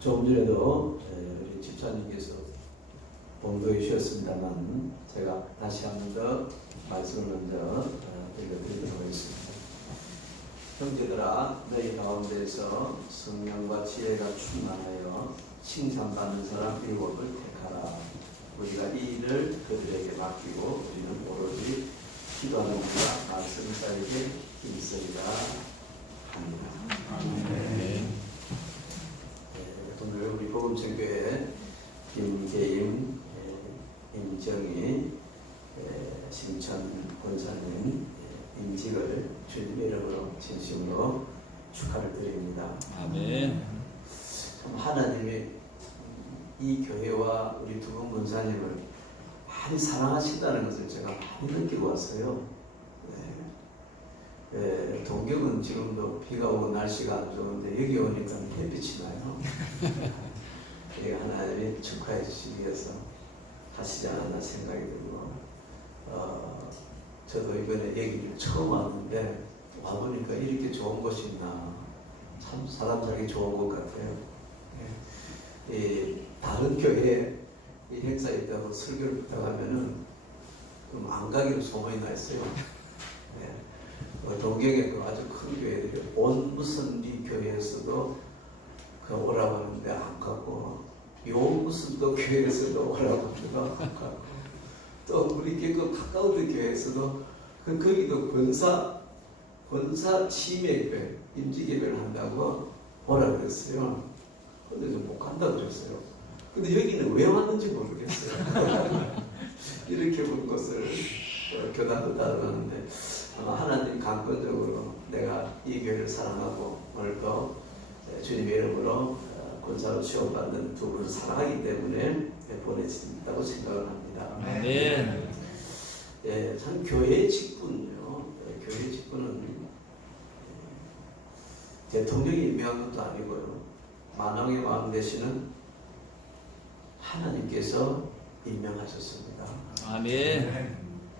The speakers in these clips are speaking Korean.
조금 전에도 우리 집사님께서 봉독해 주셨습니다만 제가 다시 한 번 더 말씀을 먼저 들려드리도록 하겠습니다. 형제들아, 너희 가운데서 성령과 지혜가 충만하여 칭찬받는 사람 7을 택하라. 우리가 이 일을 그들에게 맡기고 우리는 오로지 기도하는 자와 말씀자에게 힘쓰리라 합니다. 오늘 우리 복음전교회 김계임, 임정희, 심천 권사님 임직을 주님의 이름으로 진심으로 축하를 드립니다. 아멘. 참 하나님이 이 교회와 우리 두 분 권사님을 많이 사랑하신다는 것을 제가 많이 느끼고 왔어요. 동경은 지금도 비가 오고 날씨가 안 좋은데 여기 오니까 햇빛이 나요. 하나님이 축하해 주시기 위해서 하시지 않았나 생각이 들고, 저도 이번에 여기를 처음 왔는데 와보니까 이렇게 좋은 곳이 있나, 참 사람 살기 좋은 곳 같아요. 다른 교회에 이 행사 있다고 설교를 부탁하면은 안 가기로 소문이 나 있어요. 동경에 아주 큰 교회들이 무슨 이 교회에서도 오라고 하는데 안 갔고, 무슨 또 교회에서도 오라고 하는데 안 갔고, 또 우리 가까운 교회에서도 거기도 권사 치매교회 임직예배를 한다고 오라 그랬어요. 근데 좀 못 간다고 그랬어요. 근데 여기는 왜 왔는지 모르겠어요. 이렇게 본 것을 교단도 따라가는데 아마 하나님 강권적으로 내가 이 교회를 사랑하고 오늘 또 주님의 이름으로 권사로 취업받는 두 분을 사랑하기 때문에 보내진다고 생각을 합니다. 아멘. 참 교회의 직분은요. 교회의 직분은 대통령이 임명한 것도 아니고요. 만왕의 왕 되시는 하나님께서 임명하셨습니다. 아멘.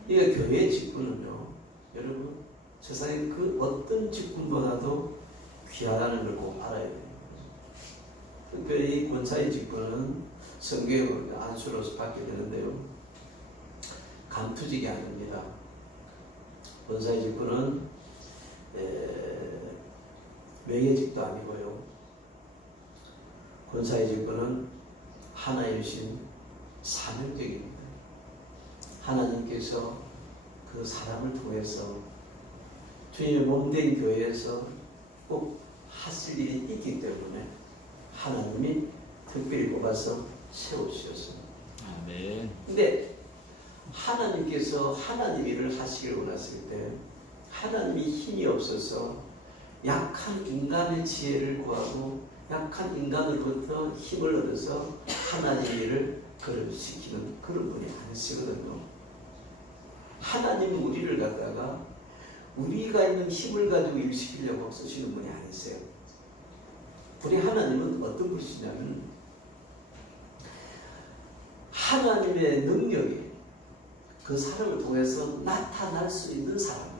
이게 교회의 직분은요. 여러분, 세상에 그 어떤 직분보다도 귀하다는 걸 꼭 알아야 돼요. 특별히 권사의 직분은 성경의 안수로서 받게 되는데요. 감투직이 아닙니다. 권사의 직분은 명예직도 아니고요. 권사의 직분은 하나님 주신 사명직입니다. 하나님께서 그 사람을 통해서 주님의 몸된 교회에서 꼭 하실 일이 있기 때문에 하나님이 특별히 뽑아서 세우셨습니다. 아멘. 근데 하나님께서 하나님 일을 하시길 원하실 때 하나님이 힘이 없어서 약한 인간의 지혜를 구하고 약한 인간으로부터 힘을 얻어서 하나님 일을 그릇시키는 그런 분이 아니시거든요. 하나님은 우리를 갖다가 우리가 있는 힘을 가지고 일시키려고 쓰시는 분이 아니세요. 우리 하나님은 어떤 분이시냐면 하나님의 능력이 그 사람을 통해서 나타날 수 있는 사람,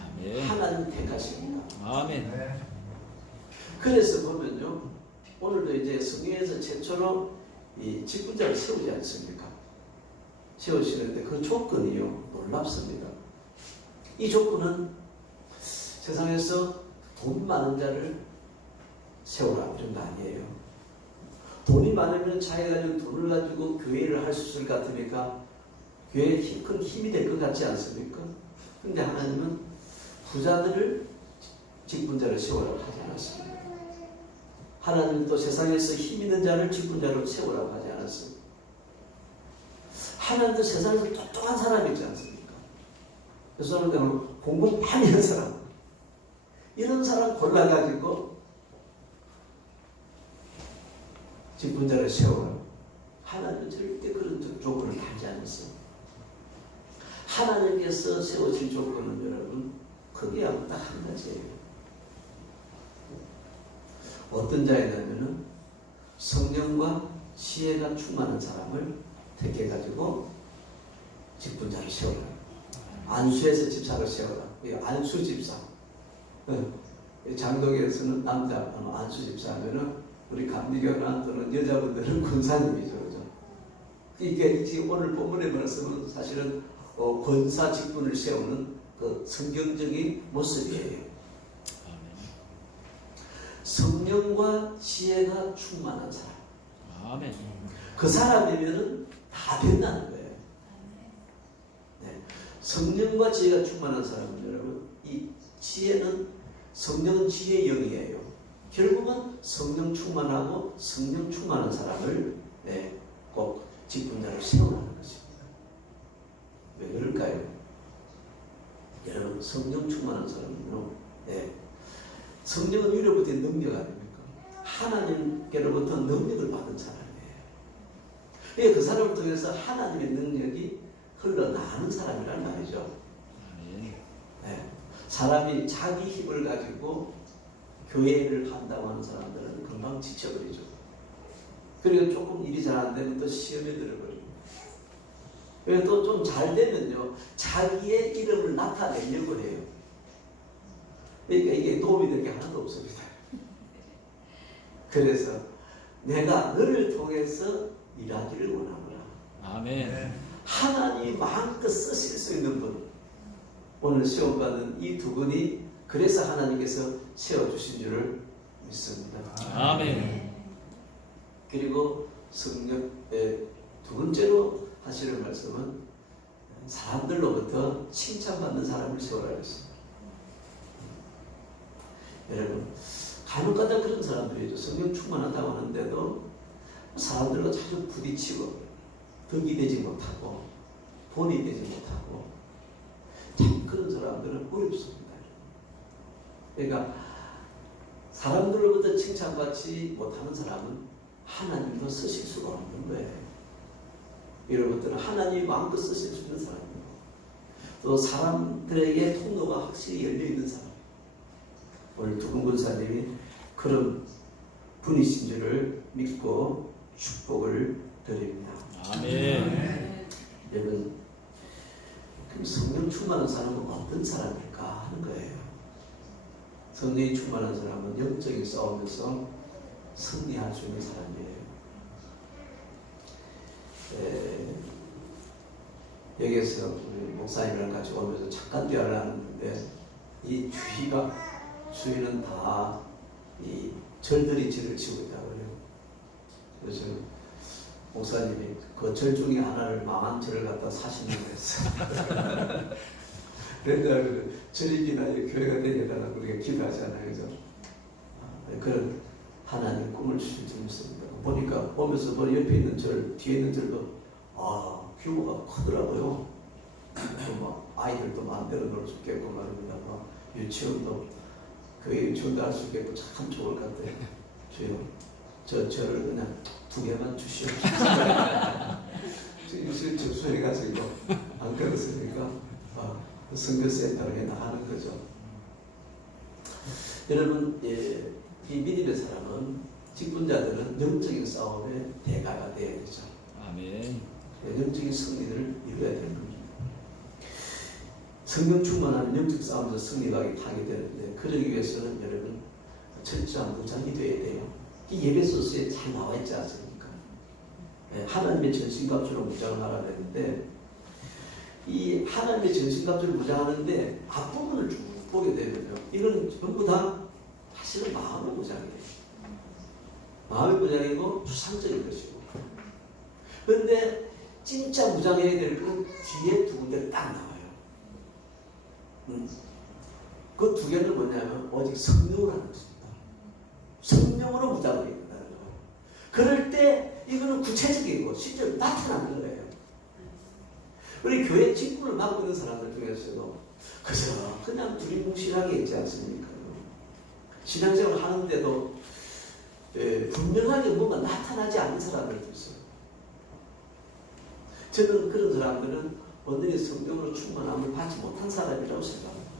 아멘. 하나님 택하십니다. 아멘. 그래서 보면요, 오늘도 이제 성경에서 최초로 이 직분자를 세우지 않습니까? 세우시는데 그 조건이요, 놀랍습니다. 이 조건은 세상에서 돈 많은 자를 세우라 이런 거 아니에요. 돈이 많으면 자기가 가지고 돈을 가지고 교회를 할 수 있을 것 같으니까 교회에 큰 힘이 될 것 같지 않습니까? 그런데 하나님은 부자들을 직분자를 세우라고 하지 않았습니다. 하나님은 또 세상에서 힘 있는 자를 직분자로 세우라고 하지 않았습니다. 하나님도 세상에서 똑똑한 사람이 있지 않습니까? 그 사람은 공부 많이 하는 사람, 이런 사람 골라가지고 직분자를 세우라. 하나님은 절대 그런 조건을 달지 않았어요. 하나님께서 세우신 조건은 여러분 크게 하면 딱 한 가지예요. 어떤 자이냐면은 성령과 지혜가 충만한 사람을 택해가지고 직분자를 세우라. 안수에서 집사를 세우라. 안수 집사. 장독에서는 남자 안수 집사 하면은 우리 감리교나 또는 여자분들은 권사님이죠. 그죠? 이게 지금 오늘 본문의 말씀은 사실은 권사 직분을 세우는 그 성경적인 모습이에요. 성령과 지혜가 충만한 사람. 아멘. 그 사람이면은 다 된다는 거예요. 네. 성령과 지혜가 충만한 사람은 여러분, 이 지혜는 성령은 지혜의 영이에요. 결국은 성령 충만하고 성령 충만한 사람을 꼭 직분자로 세워나가는 것입니다. 왜 그럴까요? 여러분, 성령 충만한 사람은요, 성령은 위로부터 능력 아닙니까? 하나님께로부터 능력을 받은 사람이에요. 그러니까 그 사람을 통해서 하나님의 능력이 흘러나가는 사람이란 말이죠. 사람이 자기 힘을 가지고 교회를 한다고 하는 사람들은 금방 지쳐버리죠. 그리고 조금 일이 잘 안 되면 또 시험에 들어버립니다. 그리고 또 좀 잘 되면요, 자기의 이름을 나타내려고 해요. 그러니까 이게 도움이 될 게 하나도 없습니다. 그래서 내가 너를 통해서 일하기를 원하노라. 아멘. 하나님이 마음껏 쓰실 수 있는 분, 오늘 시험받는 이 두 분이 그래서 하나님께서 세워주신 줄을 믿습니다. 아멘. 그리고 성령의 두 번째로 하시는 말씀은 사람들로부터 칭찬받는 사람을 세우라 했습니다. 여러분, 간혹가다 그런 사람들이죠. 성령 충만하다고 하는데도 사람들과 자주 부딪히고 덕이 되지 못하고 본이 되지 못하고 참 그런 사람들은 어렵습니다. 그러니까 사람들로부터 칭찬받지 못하는 사람은 하나님도 쓰실 수가 없는 거예요. 이런 것들은 하나님이 마음껏 쓰실 수 있는 사람이고 또 사람들에게 통로가 확실히 열려있는 사람. 오늘 두분 권사님이 그런 분이신 줄을 믿고 축복을 드립니다. 아멘. 여러분, 그럼 성령 충만한 사람은 어떤 사람일까 하는 거예요. 성령이 충만한 사람은 영적인 싸움에서 승리할 수 있는 사람이에요. 여기에서 우리 목사님이랑 같이 오면서 잠깐 대화를 하는데 이 주위는 다 이 절들이 절을 치고 있다고 그래요. 그래서 목사님이 그 절 중에 하나를 망한 절을 갖다 사신다고 했어요. 그래서 절이기나 교회가 되게달라고 우리가 기도하잖아요. 그래서 그런 하나님 꿈을 주실 줄 믿습니다. 보니까 오면서 옆에 있는 절, 뒤에 있는 절도 규모가 크더라고요. 뭐 아이들도 마음대로 놀 수 있겠고 말입니다. 유치원도 교회 유치원도 할 수 있겠고 참 좋을 것 같아요. 주여, 저를 그냥 2개만 주시옵소서. 지금 접수해가지고 안 그렇습니까? 선교센터로 나가는 거죠. 여러분, 이 믿음의 사람은 직분자들은 영적인 싸움의 대가가 되어야 되죠. 아멘. 영적인 승리를 이루어야 되는 겁니다. 성령 충만하면 영적 싸움에서 승리하게 타게 되는데 그러기 위해서는 여러분 철저한 무장이 되어야 돼요. 이 예배소서에 잘 나와 있지 않습니까? 하나님의 전신갑주로 무장을 하라 했는데 이 하나님의 전신갑주를 무장하는데 앞부분을 쭉 보게 되면요, 이건 전부 다 사실은 마음의 무장이에요. 마음의 무장이고 추상적인 것이고. 그런데 진짜 무장해야 될 건 뒤에 두 군데 딱 나와요. 그 두 개는 뭐냐면 오직 성령으로 하는 것입니다. 성령으로 무장을 해야 된다는 거예요. 그럴 때 이거는 구체적이고 실제로 나타나는 거예요. 우리 교회 직분을 맡고 있는 사람들 중에서도 그저 그냥 두리뭉실하게 있지 않습니까? 신앙생활을 하는데도 분명하게 뭔가 나타나지 않는 사람들도 있어요. 저는 그런 사람들은 온전히 성령으로 충만함을 받지 못한 사람이라고 생각합니다.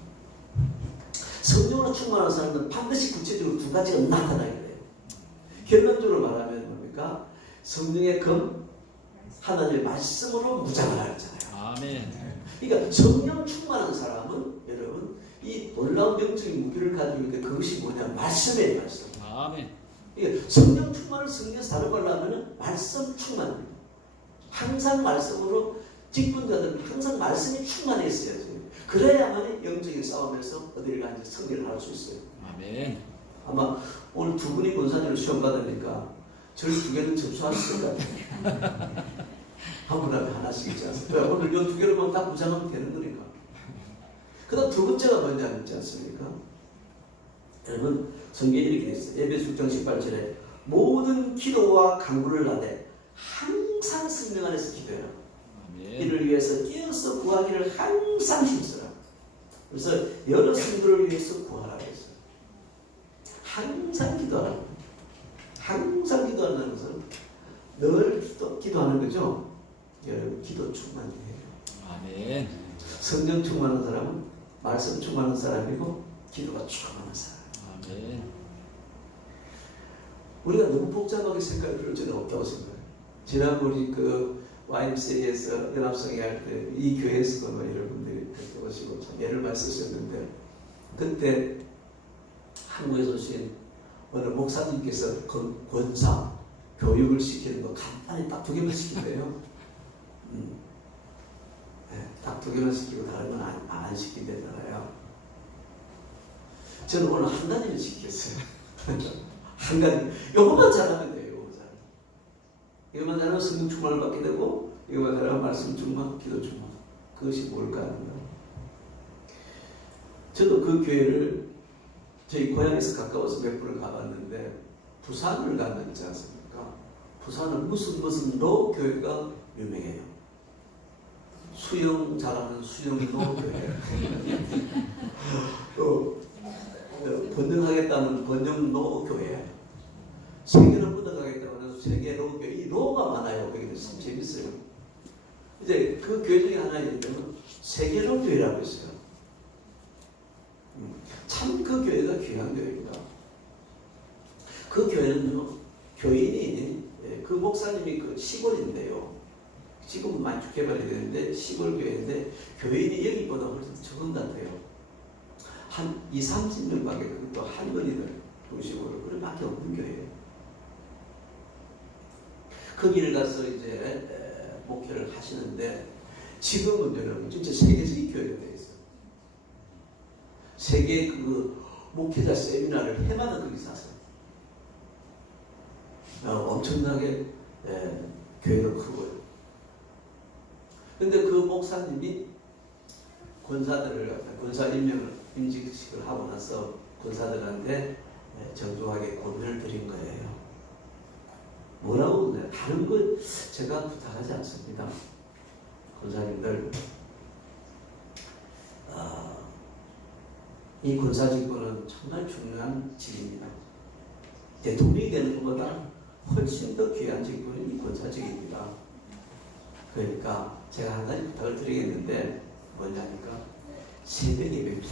성령으로 충만한 사람은 반드시 구체적으로 두 가지가 나타나야 돼요. 결론적으로 말하면 뭡니까? 성령의 검, 하나님의 말씀으로 무장을 하잖아요. 아멘. 그러니까 성령 충만한 사람은 여러분 이 놀라운 영적인 무기를 가지고 있는데 그것이 뭐냐? 말씀이에요. 말씀. 아멘. 이게 성령 충만을 성경에서 다루고 하려면 말씀 충만입니다. 항상 말씀으로 직분자들은 항상 말씀이 충만해 있어야지. 그래야만 영적인 싸움에서 어디를 가는지 승리를 할 수 있어요. 아멘. 아마 오늘 두 분이 권사님을 시험 받으니까 저희 두 개는 접수하실 것 같아요. 한 분 앞에 하나씩 있지 않습니까? 오늘 이 두 개로만 딱 무장하면 되는 거니까. 그 다음 두 번째가 뭔지 알지 않습니까? 여러분 성경에 이렇게 되어 있어요. 에베소 6장 18절에 모든 기도와 간구를 하되 항상 성령 안에서 기도해라. 이를 위해서 깨어서 구하기를 항상 힘쓰라. 그래서 여러 성도를 위해서 구하라고 했어요. 항상 기도하라. 항상 기도하는 것은 늘 기도하는 거죠. 여러분 기도 충만이에요. 아멘. 성령 충만한 사람은 말씀 충만한 사람이고 기도가 충만한 사람. 아멘. 우리가 너무 복잡하게 생각할 필요는 저는 없다고 생각해요. 지난번에 그 YMCA에서 연합성회 할 때 이 교회에서도 여러분들이 오시고 예를 많이 쓰셨는데 그때 한국에서 오신 어느 목사님께서 그 권사 교육을 시키는 거 간단히 딱 2개만 시킨대요. 네, 딱 2개만 시키고 다른 건 안 시킨대잖아요. 저는 오늘 한 가지를 시켰어요. 한 가지. 요것만 잘하면 돼요. 이것만 잘하면 성령 충만을 받게 되고 이것만 잘하면 말씀 충만, 기도 충만. 그것이 뭘까 하는 거예요. 저도 그 교회를 저희 고향에서 가까워서 몇 번을 가봤는데 부산을 갔는지 않습니까? 부산은 무슨 로 교회가 유명해요. 수영 잘하는 수영로 교회. 번영하겠다는 번영로 교회. 세계로 뻗어가겠다는 세계로 교회. 이 로가 많아요. 거기는 참 재밌어요. 이제 그 교회 중에 하나 있는 세계로 교회라고 있어요. 참 그 교회가 귀한 교회입니다. 그 교회는요, 교인이 그 목사님이 그 시골인데요. 지금 많이 개발이 되는데 시골 교회인데 교인이 여기보다 훨씬 적은 것 같아요. 한 20-30명밖에 그것도 할머니들 중심으로 그런밖에 없는 교회예요. 거기를 가서 이제 목회를 하시는데 지금은 여러분 진짜 세계적인 교회가 되어 있어요. 세계 그 목회자 세미나를 해마다 거기서 하세요. 엄청나게 교회가 크고요. 근데 그 목사님이 권사 임직식을 하고 나서 권사들한테 정중하게 고민을 드린 거예요. 뭐라고 그래? 다른 거 제가 부탁하지 않습니다. 권사님들, 이 권사직분은 정말 중요한 직입니다. 대통령이 되는 것보다 훨씬 더 귀한 직분이 이 권사직입니다. 그러니까 제가 한 가지 부탁을 드리겠는데 뭐냐니까 새벽 예배입니다.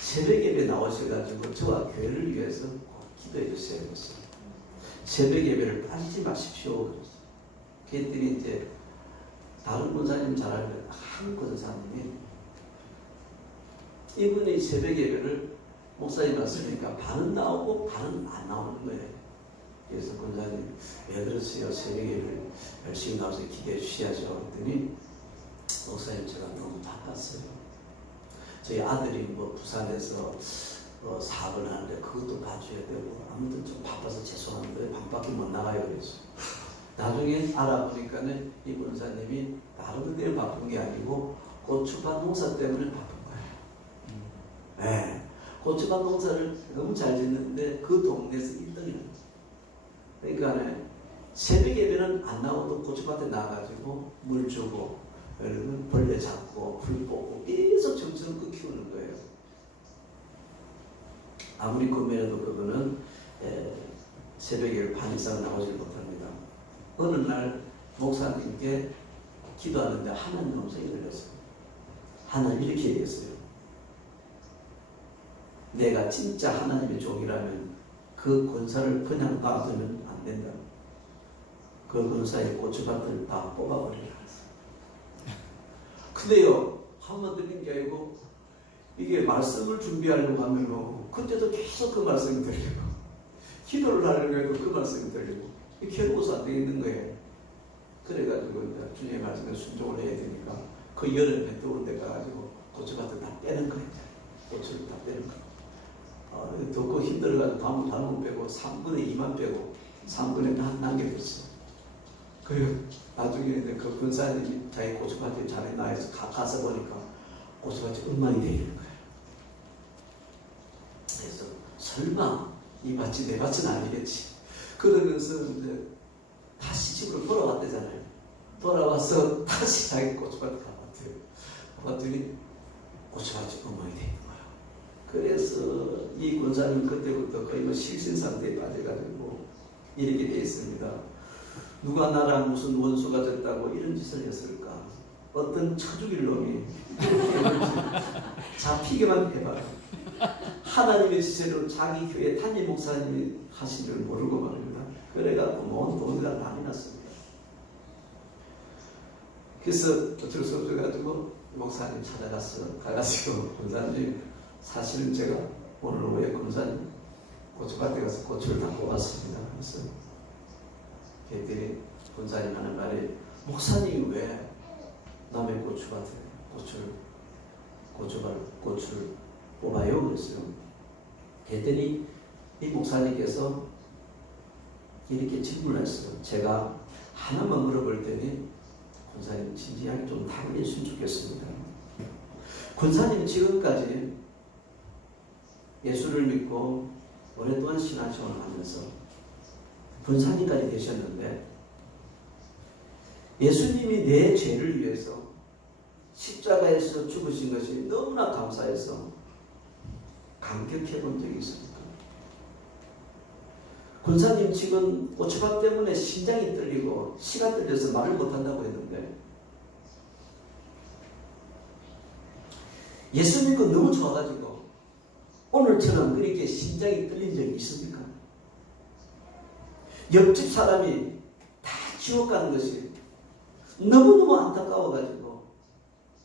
새벽 예배 나오셔가지고 저와 교회를 위해서 꼭 기도해 주세요. 새벽 예배를 빠지지 마십시오. 그랬더니 이제 다른 권사님 잘 알면 한 권사님이 이분이 새벽 예배를 목사님 왔으니까 반은 나오고 반은 안 나오는 거예요. 그래서 권사님 왜 그러세요? 새벽 예배를 열심히 나와서 기도해 주셔야죠. 그랬더니 목사님 제가 너무 바빴어요. 저희 아들이 뭐 부산에서 사업을 하는데 그것도 봐줘야 되고 아무튼 좀 바빠서 죄송한데 밤밖에 못 나가요. 그래서 나중에 알아보니까는 이 권사님이 다른 것 때문에 바쁜 게 아니고 고추밭 농사 때문에 바쁜 거예요. 네, 고추밭 농사를 너무 잘 짓는데 그 동네에서 1등이에요. 그러니까 새벽 예배는 안 나와도 고추밭에 나가가지고 물 주고 여러분 벌레 잡고 풀 뽑고 계속 정성껏 키우는 거예요. 아무리 고민해도 그거는 새벽에 반 이상 나오지 못합니다. 어느 날 목사님께 기도하는데 하나님 음성이 들렸어요. 하나님 이렇게 얘기했어요. 내가 진짜 하나님의 종이라면 그 권사를 그냥 놔두면 안 된다. 그 권사의 고추밭을 다 뽑아버리라. 근데요, 한 번 들린 게 아니고 이게 말씀을 준비하려고 하면 그때도 계속 그 말씀이 들려요. 기도를 하려고 해도 그 말씀이 들리고 괴로워서 안 되겠는 거예요. 그래가지고 이제 주님의 말씀에 순종을 해야 되니까 그 여름에 더운 데 가가지고 고추밭을 다 빼는 거예요. 고추를 다 빼는 거예요. 덥고 힘들어가지고 반은 빼고 3분의 2만 빼고 3분의 한 남겨뒀어. 그리고 나중에 이제 그 군사님이 자기 고추밭에 잘해 나해서 가서 보니까 고추밭이 엉망이 되어 있는 거예요. 그래서 설마 이 밭이 내 밭은 아니겠지. 그러면서 이제 다시 집으로 돌아왔대잖아요. 돌아와서 다시 자기 고추밭에 가봤대요. 가봤더니 고추밭이 엉망이 되어 있는 거예요. 그래서 이 군사님 그때부터 거의 뭐 실신 상태에 빠져가지고 이렇게 되어 있습니다. 누가 나랑 무슨 원수가 됐다고 이런 짓을 했을까? 어떤 쳐죽일 놈이 잡히게만 해봐. 하나님의 지시로 자기 교회 담임 목사님이 하신 줄 모르고 말입니다. 그래갖고 온 돈이가 많이 났습니다. 그래서 어쩔 수 없어가지고 목사님 가가지고 권사님 사실은 제가 오늘 오후에 권사님 고추밭에 가서 고추를 다 뽑았습니다. 그래서 걔들이 권사님 하는 말이 목사님이 왜 남의 고추밭에 고추를 뽑아요? 그랬어요. 그랬더니 이 목사님께서 이렇게 질문을 했어요. 제가 하나만 물어볼 테니 권사님 진지하게 좀 답을 해주시면 좋겠습니다. 권사님 지금까지 예수를 믿고 오랫동안 신앙생활을 하면서 권사님까지 되셨는데 예수님이 내 죄를 위해서 십자가에서 죽으신 것이 너무나 감사해서 감격해 본 적이 있습니까? 권사님 지금 고추밭 때문에 심장이 떨리고 시가 떨려서 말을 못한다고 했는데 예수 믿고 너무 좋아가지고 오늘처럼 그렇게 심장이 떨린 적이 있습니까? 옆집 사람이 다 지옥 가는 것이 너무너무 안타까워가지고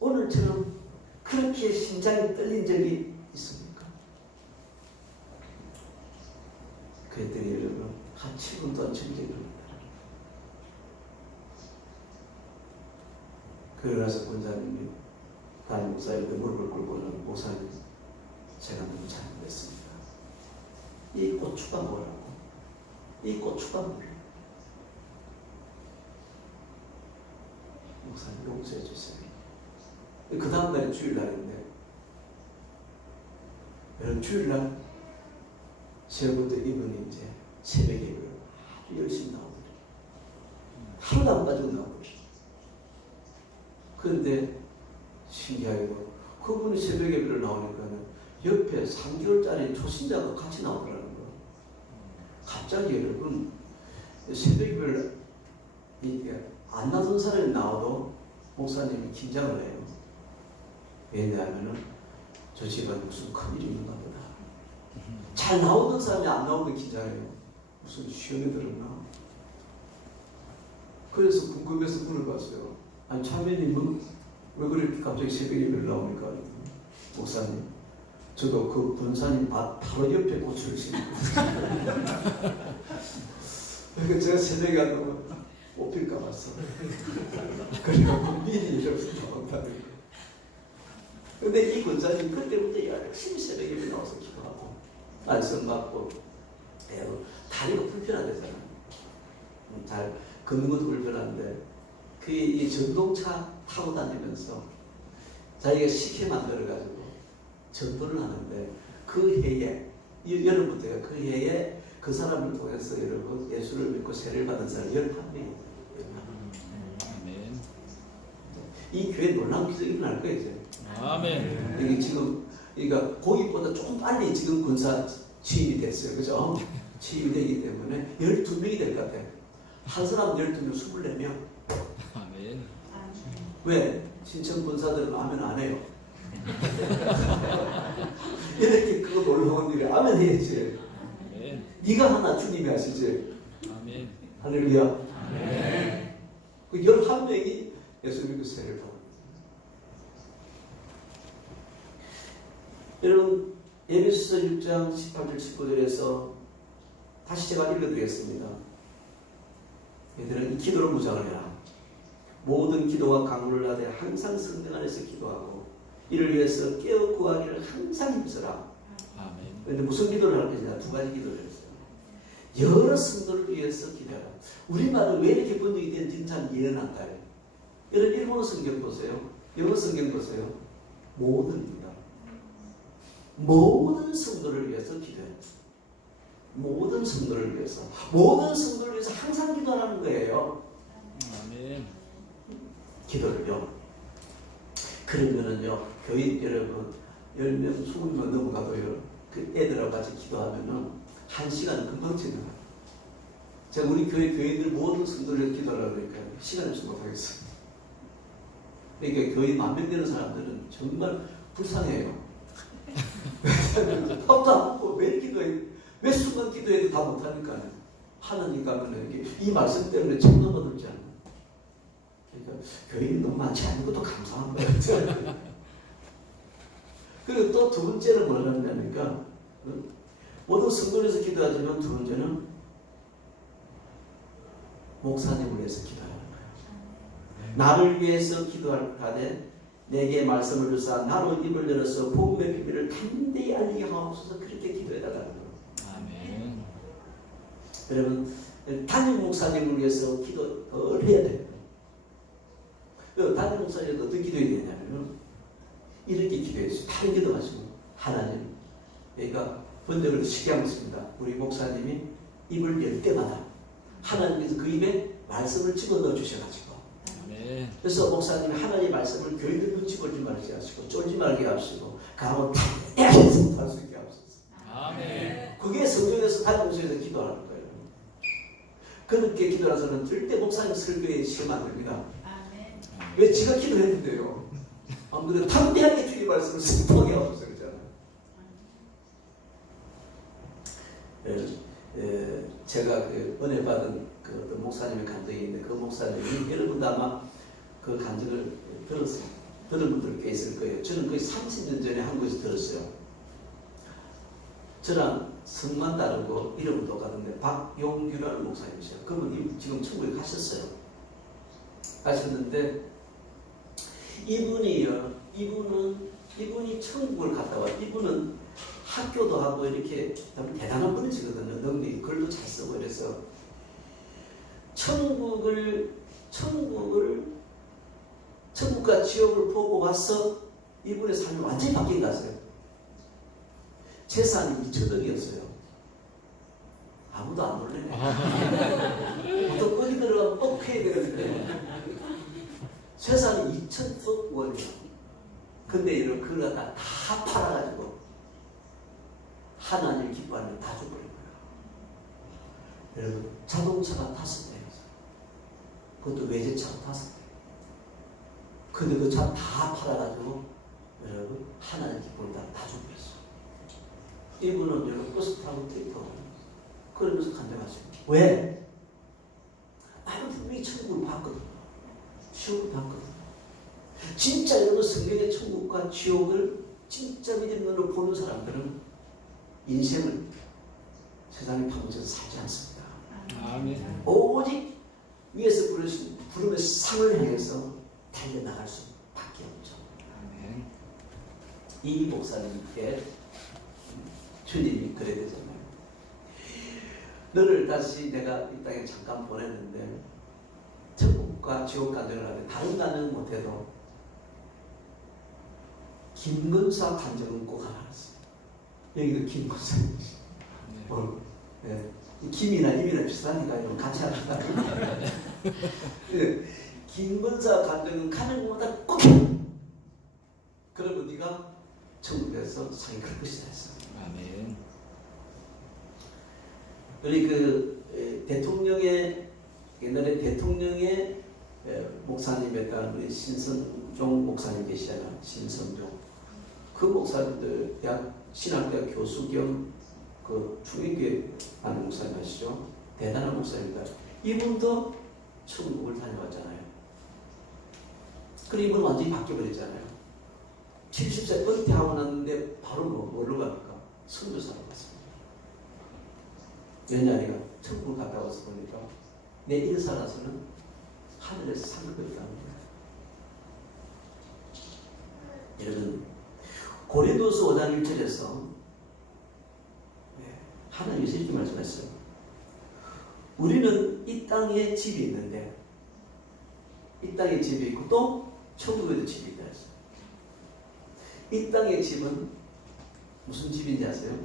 오늘처럼 그렇게 심장이 떨린 적이 있습니까? 그랬더니 여러분 한 7분 동안 정적입니다. 그러나서 권사님이 담임 목사님한테 무릎을 꿇고는 목사님 제가 너무 잘못했습니다. 이 고추가 뭐라고? 이 고추가 뭐라고? 목사님 용서해 주세요. 그 다음날이 주일날인데 여러분 주일날 새벽부터 이분이 이제 새벽 예배를 아주 열심히 나오더래요. 하루도 안 빠지고 나오더래요. 그런데 신기하게도 그분이 새벽 예배를 나오니까는 옆에 3개월짜리 초신자가 같이 나오더라는 거예요. 갑자기 여러분 새벽 예배를 안 나던 사람이 나와도 목사님이 긴장을 해요. 왜냐하면 저 집안에 무슨 큰일이 있는가 보다. 잘 나오던 사람이 안 나오면 긴장해요. 무슨 시험에 들었나? 그래서 궁금해서 물어봤어요. 아니 참여님은 왜 그렇게 갑자기 새벽 예배를 나오니까? 목사님 저도 그 권사님 바로 옆에 고추를 심고 그러니까 제가 새벽에 가면 뽑힐까 봤어. 그래서 미리 이렇게 나온다는 거예요. 근데 이 권사님 그때부터 열심히 새벽 예배 나와서 기도하고 말씀 받고 다리가 불편하대잖아. 잘 걷는 것도 불편한데 이 전동차 타고 다니면서 자기가 식혜 만들어가지고 전도를 하는데 그 해에 여러분부터 그 해에 그 사람을 통해서 여러분 예수를 믿고 세례를 받은 사람이 11명이에요. 아멘. 이 교회 놀라운 기적이 일어날 거예요 이제. 아멘. 이게 지금 그러니까 고기보다 조금 빨리 지금 군사 취임이 됐어요. 그죠? 취임이 되기 때문에 12명이 될 것 같아요. 한 사람 12명 24명. 아멘. 왜? 신청 군사들은 아멘 안 해요. 이렇게 그거 놀라운 일이 아멘 해야지. 아멘. 네가 하나 주님이 하시지. 아멘. 할렐루야. 아멘. 그 11명이 예수 믿고 세례를 받습니다. 여러분 에베소서 6장 18절 19절에서 다시 제가 읽어드리겠습니다. 얘들은 이 기도를 무장을 해라. 모든 기도와 강구를 하되 항상 성령 안에서 기도하고 이를 위해서 깨어 구하기를 항상 힘써라. 아멘. 그런데 무슨 기도를 할 것이냐? 두 가지 기도를 했어요. 여러 성도를 위해서 기도하라. 우리말은 왜 이렇게 번역이 된지 참 이해는 안 가요. 여러분 일본어 성경 보세요. 영어 성경 보세요. 모든입니다. 모든 성도를 위해서 기도해요. 모든 성도를 위해서. 모든 성도를 위해서 항상 기도하라는 거예요. 아멘. 기도를요. 그러면은요, 교인 여러분, 10명, 20명 넘어가도요, 그 애들하고 같이 기도하면은 1시간은 금방 지나가요. 제가 우리 교회 교인들 모든 성도를 기도하라고 그러니까 시간이 없어 못하겠어요. 그러니까 교인 10,000명 되는 사람들은 정말 불쌍해요. 밥도 안 먹고 매일 기도해, 몇 순간 기도해도 다 못하니까요. 하나님 가면은 이 말씀 때문에 천만 얻을지 않아요. 그러니까 교인이 너무 많지 않은 것도 감사한 거예요. 그리고 또 두 번째는 뭐라 하냐니까 모든 성도에서 기도하지만 두 번째는 목사님을 위해서 기도하는 거예요. 나를 위해서 기도하되 내게 말씀을 주사 나로 입을 열어서 복음의 비밀을 담대히 알리게 하옵소서. 그렇게 기도해달라는 거예요. 아멘. 여러분 담임 목사님을 위해서 기도를 해야 돼요. 담임 목사님은 어떻게 기도해야 되냐면 이렇게 기도했어요. 다른 기도 마시고 하나님, 그러니까 번역을 쉽게 하겠습니다. 우리 목사님이 입을 열 때마다 하나님께서 그 입에 말씀을 집어넣어 주셔가지고, 아멘. 그래서 목사님이 하나님의 말씀을 교인들 눈치 보지 말게 하시고 쫄지 말게 하시고 가면 다해서 할 수 있게 하옵소서. 아멘. 그게 성경에서 다른 곳에서 기도하는 거예요. 그렇게 기도하서는 절대 목사님 설교에 시험 안 됩니다. 왜 지가 기도했는데요. 아무래도 담대하게 주의 말씀을 승통하게 하옵소서 그러잖아요. 제가 그 은혜 받은 그 어떤 목사님의 간증이 있는데 그 목사님이 여러분도 아마 그 간증을 들었어요. 들은 분들 꽤 있을 거예요. 저는 거의 30년 전에 한국에서 들었어요. 저랑 성만 다르고 이름은 똑같은데 박용규라는 목사님이세요. 그분이 지금 천국에 가셨어요. 가셨는데 이분이 천국을 갔다 와. 이분은 학교도 하고 이렇게 대단한 분이시거든요. 능력이 글도 잘 쓰고 이래서 천국과 지옥을 보고 와서 이분의 삶이 완전히 바뀐 거였어요. 재산이 2천억이었어요. 아무도 안 놀래네. 보통 거기 들어가면 꼭 해야 되거든요. 재산이 2천억 원이에요. 근데 이런 그걸 다 팔아가지고 하나님을 기뻐하는 걸 다 줘버린 거예요. 여러분 자동차가 5대였어요. 그것도 외제차가 5대. 근데 그 차 다 팔아가지고 여러분 하나님 기쁨을 다 줘버렸어요. 이분은 여러분 버스 타고 택터고 그러면서 간증하시고 왜? 나는 분명히 천국을 봤거든요. 지옥을 봤거든요. 진짜 여러분 성경의 천국과 지옥을 진짜 믿음의 눈으로 보는 사람들은 인생을 세상에 파묻혀서 살지 않습니다. 아멘. 오직 위에서 부르신 부름의 상을 향해서 달려나갈 수밖에 없죠. 아멘. 이 목사님께 주님이 그래 되잖아요. 너를 다시 내가 이 땅에 잠깐 보냈는데 천국과 지옥 간증을 하는데 다른 간증은 못해도 김근사 간증은 꼭 하나 했어요. 여기도 김근사님이시. 네. 김이나 임이나 비슷하니까 이런 같이 합시다. 네. 김근사 간증은 가는 곳마다 꼭 해. 그러면 네가 천국에서 상이 클 것이다 했어. 아멘. 우리 그 대통령의 옛날에 대통령의 목사님이었던 우리 신선종 목사님 계시잖아요. 신선종. 그 목사님들 대학 신학대학 교수 겸 그 충의교회 하는 목사님 아시죠? 대단한 목사입니다. 이분도 천국을 다녀왔잖아요. 그리고 이분 완전히 바뀌어버렸잖아요. 70세 은퇴하고 났는데 바로 뭘로 갑니까? 선교사로 갔습니다. 왜냐하니까 천국을 갔다 와서 보니까 내 일살아서는 하늘에서 상급이 있다는 거예요. 여러분, 고린도서 5장 1절에서 하나님께서 이렇게 말씀했어요. 우리는 이 땅에 집이 있는데, 이 땅에 집이 있고 또 천국에도 집이 있다 했어요. 이 땅의 집은 무슨 집인지 아세요?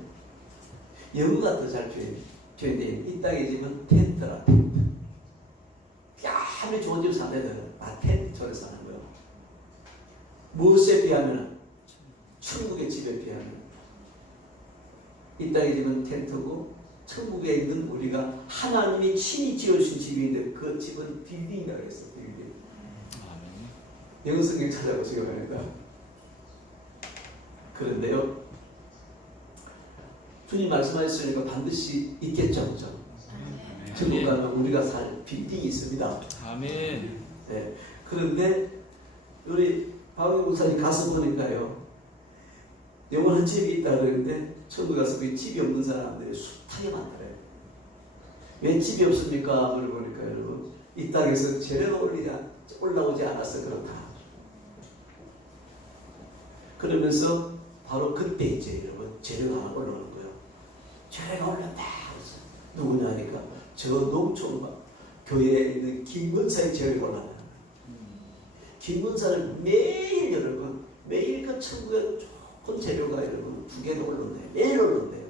영어가 더 잘 표현되어 있는 이 땅의 집은 텐트라, 텐트. 아무리 좋은 집 사는 애들은 다 텐트 쪽에 사는 거예요. 무엇에 비하면 천국의 집에 비하면 이 땅의 집은 텐트고 천국에 있는 우리가 하나님이 친히 지어주신 집인데 그 집은 빌딩이라고 했어요. 빌딩. 영어 성경 찾아보시기 바랍니다. 그런데요, 주님 말씀하셨으니까 반드시 있겠죠, 그죠? 천국 가면 우리가 살 빌딩이 있습니다. 아멘. 네. 그런데 우리 박영국 목사님 가서 보니까요, 영원한 집이 있다 그러는데 천국 가서 그 집이 없는 사람들이 숱하게 많더래요. 왜 집이 없습니까? 물어보니까 여러분, 이 땅에서 재료가 올라오지 않아서 그렇다. 그러면서 바로 그때 이제 여러분 재료가 하나 올라오는 거예요. 재료가 올랐다. 그래서 누구냐 하니까 저 농촌 교회에 있는 김근사의 재료가 올라가는 거예요. 김근사는 매일 여러분, 매일 그 천국에 좋은 재료가 여러분 두 개도 올라온대요. 매일 올라온대요.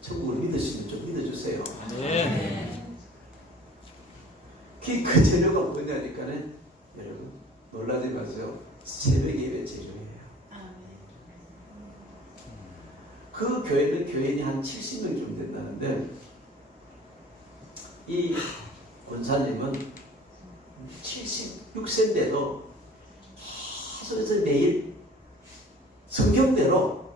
천국을 믿으시면 좀 믿어주세요. 네. 그 재료가 뭐냐니까는 여러분 놀라지 마세요. 새벽 예배 재료예요. 그 교회는 교인이 한 70명쯤 된다는데 이 권사님은 76세인데도 계속해서 매일 성경대로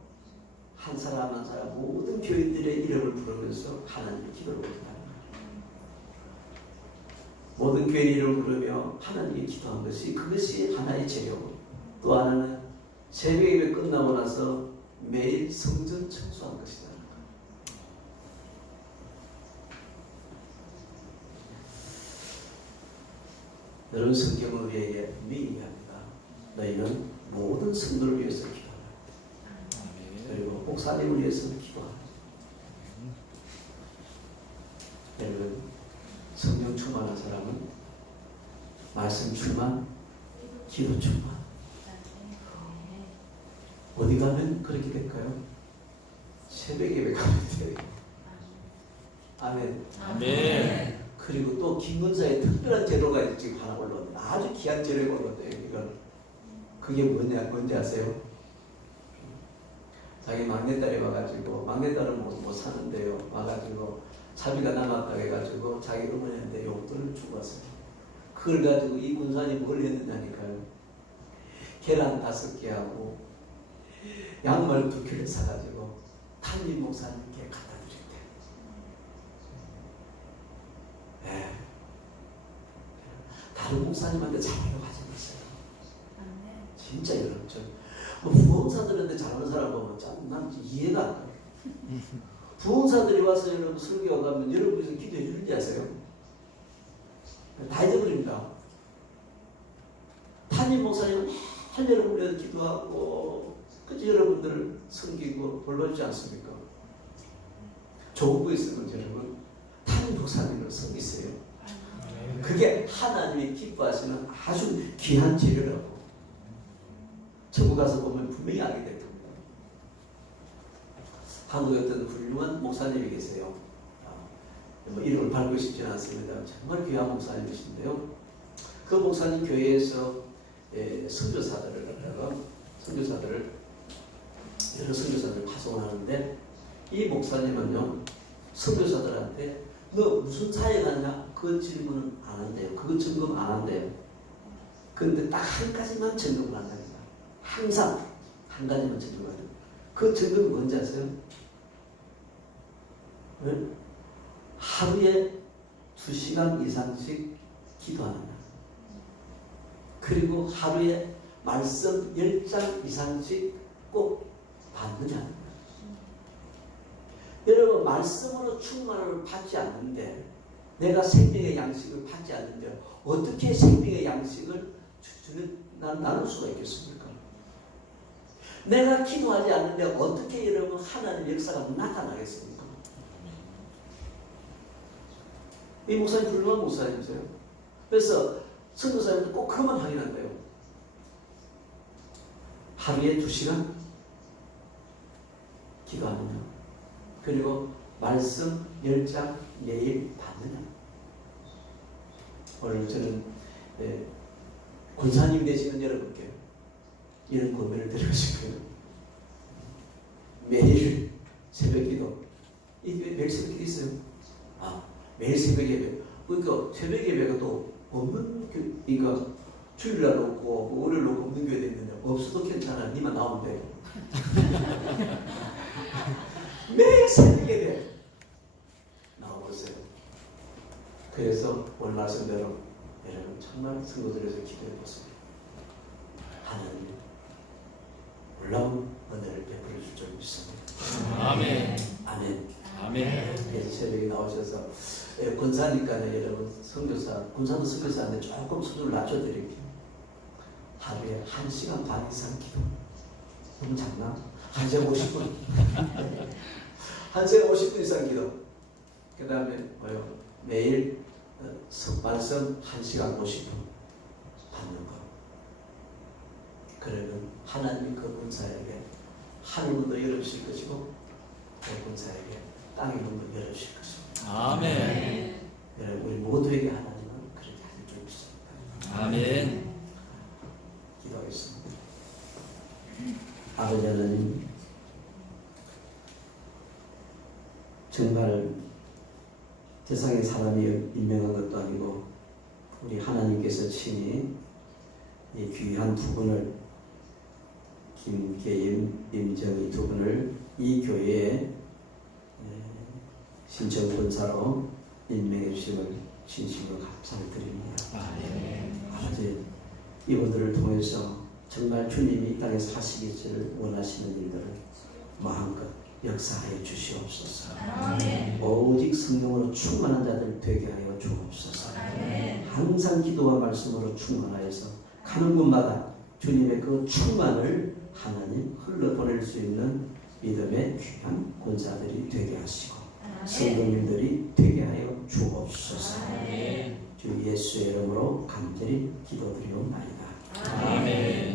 한 사람 한 사람 모든 교인들의 이름을 부르면서 하나님의 기도를 드립니다. 모든 교인의 이름을 부르며 하나님께 기도한 것이 그것이 하나의 재료고, 또 하나는 새벽 예배 끝나고 나서 매일 성전 청소한 것이다. 여러분, 성경은 우리에게 미미합니다. 너희는 모든 성도를 위해서 기도하라. 그리고 목사님을 위해서 기도하라. 여러분, 성령 충만한 사람은 말씀 충만, 기도 충만. 어디 가면 그렇게 될까요? 새벽 예배 가면 돼요. 아멘. 아멘. 그리고 또 김근사의 특별한 재료가 지금 하나 올라옵니다. 아주 귀한 재료가 올라왔대요. 이건 그게 뭔지 아세요? 자기 막내딸이 와가지고, 막내딸은 못 사는데요. 와가지고 자비가 남았다 해가지고 자기 어머니한테 용돈을 주고 왔어요. 그걸 가지고 이 군사님이 뭘 했느냐니까요. 계란 5개하고 양말 2켤레 사가지고 담임 목사님께 갖다 드렸대요. 네. 다른 목사님한테 잘하려고 하지 마세요. 진짜 여러분, 부흥사들한테 잘하는 사람 보면 참 난 이해가 안 가요. 부흥사들이 와서 여러분 설교 가면 여러분께서 기도해 주는지 아세요? 다 잊어버립니다. 담임 목사님은 한 여러분을 위해서 기도하고 그치 여러분들을 섬기고 돌봐주지 않습니까? 좋은 거 있으면 여러분 담임 목사님을 섬기세요. 그게 하나님이 기뻐하시는 아주 귀한 재료라고. 천국 가서 보면 분명히 알게 될 겁니다. 한국에 어떤 훌륭한 목사님이 계세요. 뭐 이름을 밝고 싶지는 않습니다. 정말 귀한 목사님이신데요. 그 목사님 교회에서 선교사들을 여러 선교사들을 파송하는데, 이 목사님은요 선교사들한테 너 무슨 사회 가냐 그 질문은 안 한대요. 그거 점검 안 한대요. 그런데 딱 한 가지만 점검을 한답니다. 항상 한 가지만 점검해요. 그 점검이 뭔지 아세요? 네? 하루에 2시간 이상씩 기도하느냐, 그리고 하루에 말씀 10장 이상씩 꼭 받느냐. 여러분 말씀으로 충만을 받지 않는데 내가 생명의 양식을 받지 않는데 어떻게 생명의 양식을 나눌 수가 있겠습니까? 내가 기도하지 않는데 어떻게 여러분 하나님의 역사가 나타나겠습니까? 이 목사님 훌륭한 목사님이세요. 그래서 선교사님도 꼭 그만 확인한대요. 하루에 2시간 기도하느냐, 그리고 말씀 10장 매일 받느냐. 오늘 저는 권사님 되시는 여러분께 이런 고민을 드리고 싶어요. 매일 새벽 기도. 매일 새벽 기도 있어요? 매일 새벽 예배. 그러니까 새벽 예배가 또 없는 그러니까 주일날 놓고 월요일 놓고 없는 교회도 있는데 없어도 괜찮아. 니만 나오면 돼. 매일 새벽 예배 나와보세요. 그래서 오늘 말씀대로 여러분 정말 성도들에서 기도해보세요. 하나님 놀라운 은혜를 베풀어 줄 줄 믿습니다. 아멘. 아멘. 아멘. 그래서 새벽에 나오셔서 권사니까는 여러분 선교사, 권사도 선교사인데 조금 수준을 낮춰드릴게요. 하루에 1시간 반 이상 기도. 너무 작나? 1시간 50분. 1시간 50분 이상 기도. 그 다음에 뭐요? 매일 말씀 1시간 50분 받는 거. 그러면 하나님이 그 권사에게 하늘문도 열어주실 것이고 그 권사에게 땅의 문도 열어주실 것입니다. 아멘. 여러분 우리 모두에게 하나님은 그렇게 하실 줄 믿습니다. 아멘. 기도하겠습니다. 아버지 하나님, 정말 세상에 사람이 임명한 것도 아니고 우리 하나님께서 친히 이 귀한 두 분을, 김계임, 임정희 두 분을 이 교회에 신청 권사로 임명해 주심을 진심으로 감사를 드립니다. 아버지, 이분들을 통해서 정말 주님이 이 땅에 사시기를 원하시는 일들을 마음껏 역사하여 주시옵소서. 오직 성령으로 충만한 자들 되게 하여 주옵소서. 항상 기도와 말씀으로 충만하여서 가는 곳마다 주님의 그 충만을 하나님 흘러보낼 수 있는 믿음의 귀한 권사들이 되게 하시고 성도님들이 되게 하여 주옵소서. 주 예수의 이름으로 간절히 기도드리옵나이다. 아멘.